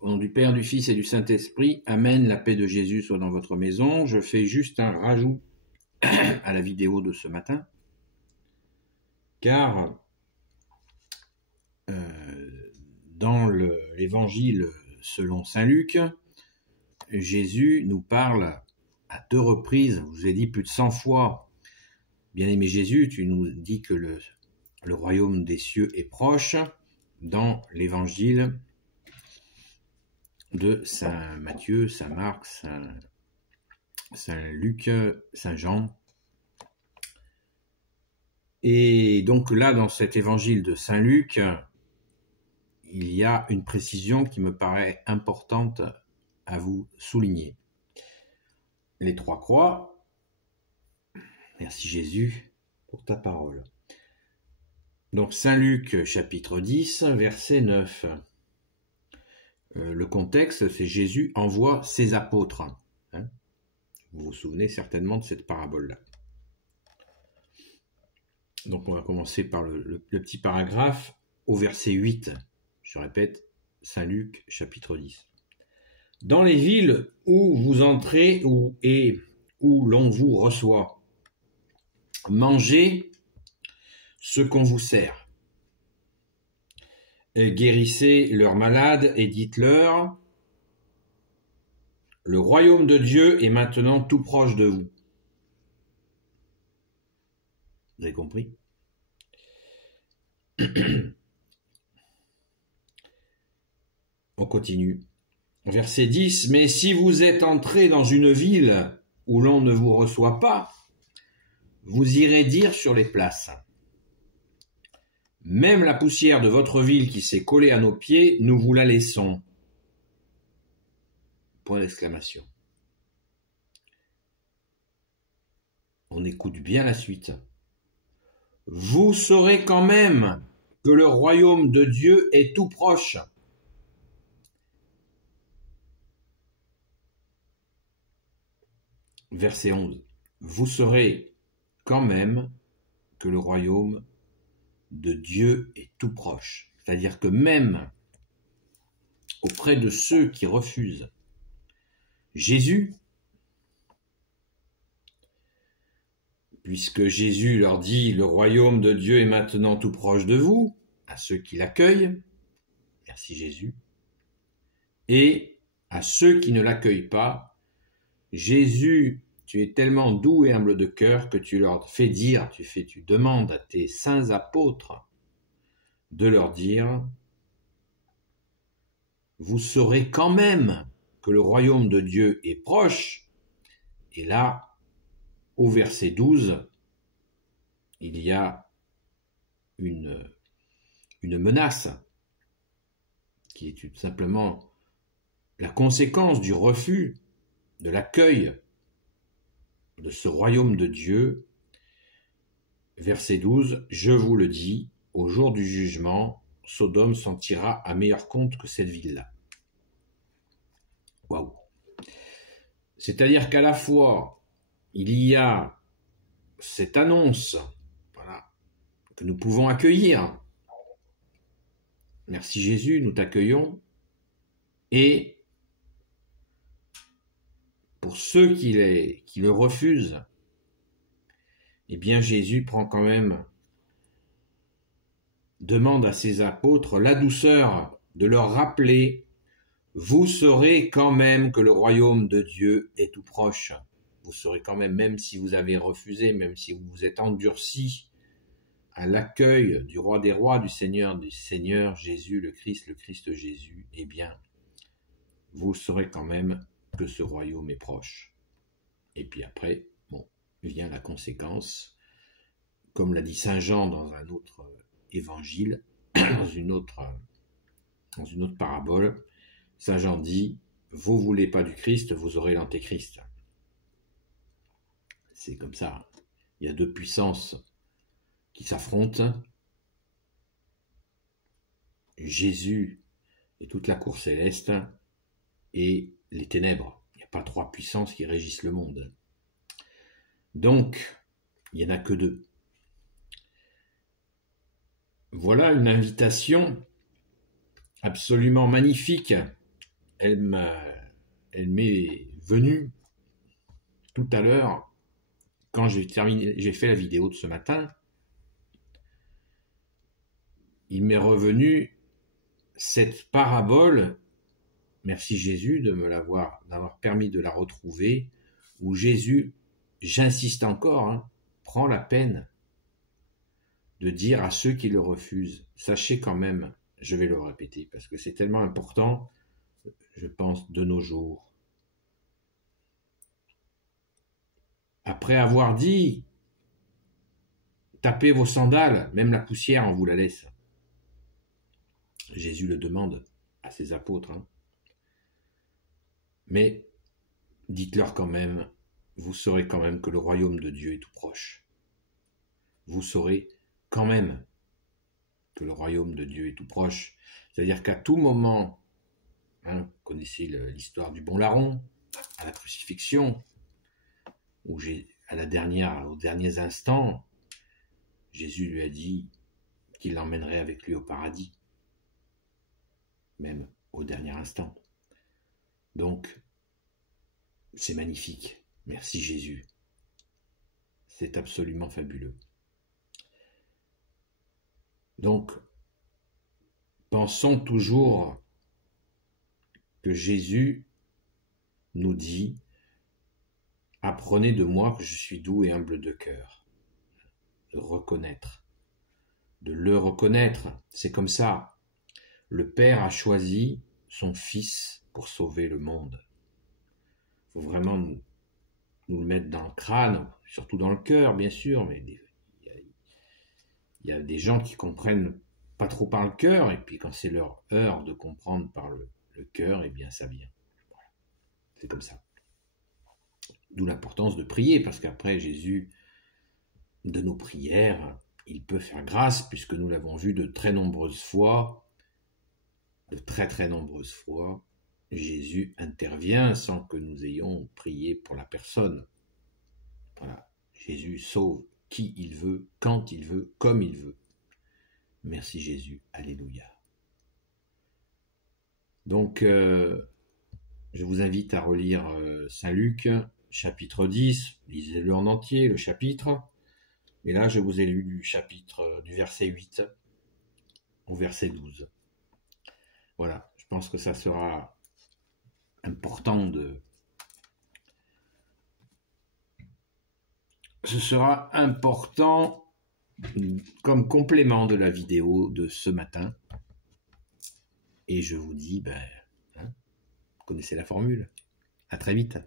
Au nom du Père, du Fils et du Saint-Esprit, Amen, la paix de Jésus soit dans votre maison. Je fais juste un rajout à la vidéo de ce matin, car dans l'évangile selon saint Luc, Jésus nous parle à 2 reprises, je vous ai dit plus de 100 fois, bien-aimé Jésus, tu nous dis que le royaume des cieux est proche, dans l'évangile de saint Matthieu, saint Marc, saint Luc, saint Jean. Et donc là, dans cet évangile de saint Luc, il y a une précision qui me paraît importante à vous souligner. Les 3 croix. Merci Jésus pour ta parole. Donc saint Luc chapitre 10, verset 9. Le contexte, c'est Jésus envoie ses apôtres. Vous vous souvenez certainement de cette parabole-là. Donc on va commencer par le petit paragraphe au verset 8. Je répète, saint Luc chapitre 10. Dans les villes où vous entrez et où l'on vous reçoit, mangez ce qu'on vous sert. Guérissez leurs malades et dites-leur, le royaume de Dieu est maintenant tout proche de vous. Vous avez compris? On continue. Verset 10. Mais si vous êtes entré dans une ville où l'on ne vous reçoit pas, vous irez dire sur les places, même la poussière de votre ville qui s'est collée à nos pieds, nous vous la laissons. Point d'exclamation. On écoute bien la suite. Vous saurez quand même que le royaume de Dieu est tout proche. Verset 11. Vous saurez quand même que le royaume de Dieu est tout proche. C'est-à-dire que même auprès de ceux qui refusent Jésus, puisque Jésus leur dit « Le royaume de Dieu est maintenant tout proche de vous », à ceux qui l'accueillent, merci Jésus, et à ceux qui ne l'accueillent pas, Jésus, tu es tellement doux et humble de cœur que tu leur fais dire, tu demandes à tes saints apôtres de leur dire « Vous saurez quand même que le royaume de Dieu est proche ». Et là, au verset 12, il y a une menace qui est tout simplement la conséquence du refus de l'accueil de ce royaume de Dieu. Verset 12, je vous le dis, au jour du jugement, Sodome s'en tirera à meilleur compte que cette ville-là. Waouh! C'est-à-dire qu'à la fois, il y a cette annonce, voilà, que nous pouvons accueillir. Merci Jésus, nous t'accueillons. Et pour ceux qui le refusent, eh bien Jésus prend quand même, demande à ses apôtres la douceur de leur rappeler, vous saurez quand même que le royaume de Dieu est tout proche. Vous saurez quand même si vous avez refusé, même si vous vous êtes endurcis à l'accueil du roi des rois, du Seigneur Jésus, le Christ Jésus, eh bien, vous saurez quand même que ce royaume est proche. Et puis après, vient la conséquence, comme l'a dit saint Jean dans un autre évangile, dans une autre parabole, saint Jean dit, vous voulez pas du Christ, vous aurez l'antéchrist. C'est comme ça. Il y a 2 puissances qui s'affrontent. Jésus et toute la cour céleste et les ténèbres. Il n'y a pas 3 puissances qui régissent le monde. Donc, il n'y en a que 2. Voilà une invitation absolument magnifique elle m'est venue tout à l'heure quand j'ai fait la vidéo de ce matin. Il m'est revenu cette parabole, merci Jésus d'avoir permis de la retrouver, où Jésus, j'insiste encore, prend la peine de dire à ceux qui le refusent, sachez quand même, je vais le répéter, parce que c'est tellement important, je pense, de nos jours. Après avoir dit, tapez vos sandales, même la poussière, on vous la laisse. Jésus le demande à ses apôtres. Mais dites-leur quand même, vous saurez quand même que le royaume de Dieu est tout proche. Vous saurez quand même que le royaume de Dieu est tout proche. C'est-à-dire qu'à tout moment, vous connaissez l'histoire du bon larron, à la crucifixion, où aux derniers instants, Jésus lui a dit qu'il l'emmènerait avec lui au paradis, même au dernier instant. Donc, c'est magnifique. Merci Jésus. C'est absolument fabuleux. Donc, pensons toujours que Jésus nous dit « Apprenez de moi que je suis doux et humble de cœur ». De le reconnaître, c'est comme ça. Le Père a choisi son Fils pour sauver le monde. Il faut vraiment nous le mettre dans le crâne, surtout dans le cœur, bien sûr, mais il y a des gens qui comprennent pas trop par le cœur, et puis quand c'est leur heure de comprendre par le cœur, eh bien ça vient. Voilà. C'est comme ça. D'où l'importance de prier, parce qu'après Jésus, de nos prières, il peut faire grâce, puisque nous l'avons vu de très nombreuses fois, Jésus intervient sans que nous ayons prié pour la personne. Voilà. Jésus sauve qui il veut, quand il veut, comme il veut. Merci Jésus, alléluia. Donc, je vous invite à relire Saint Luc, chapitre 10, lisez-le en entier, le chapitre. Et là, je vous ai lu du verset 8 au verset 12. Voilà, je pense que ça sera important Ce sera important comme complément de la vidéo de ce matin. Et je vous dis, vous connaissez la formule. À très vite.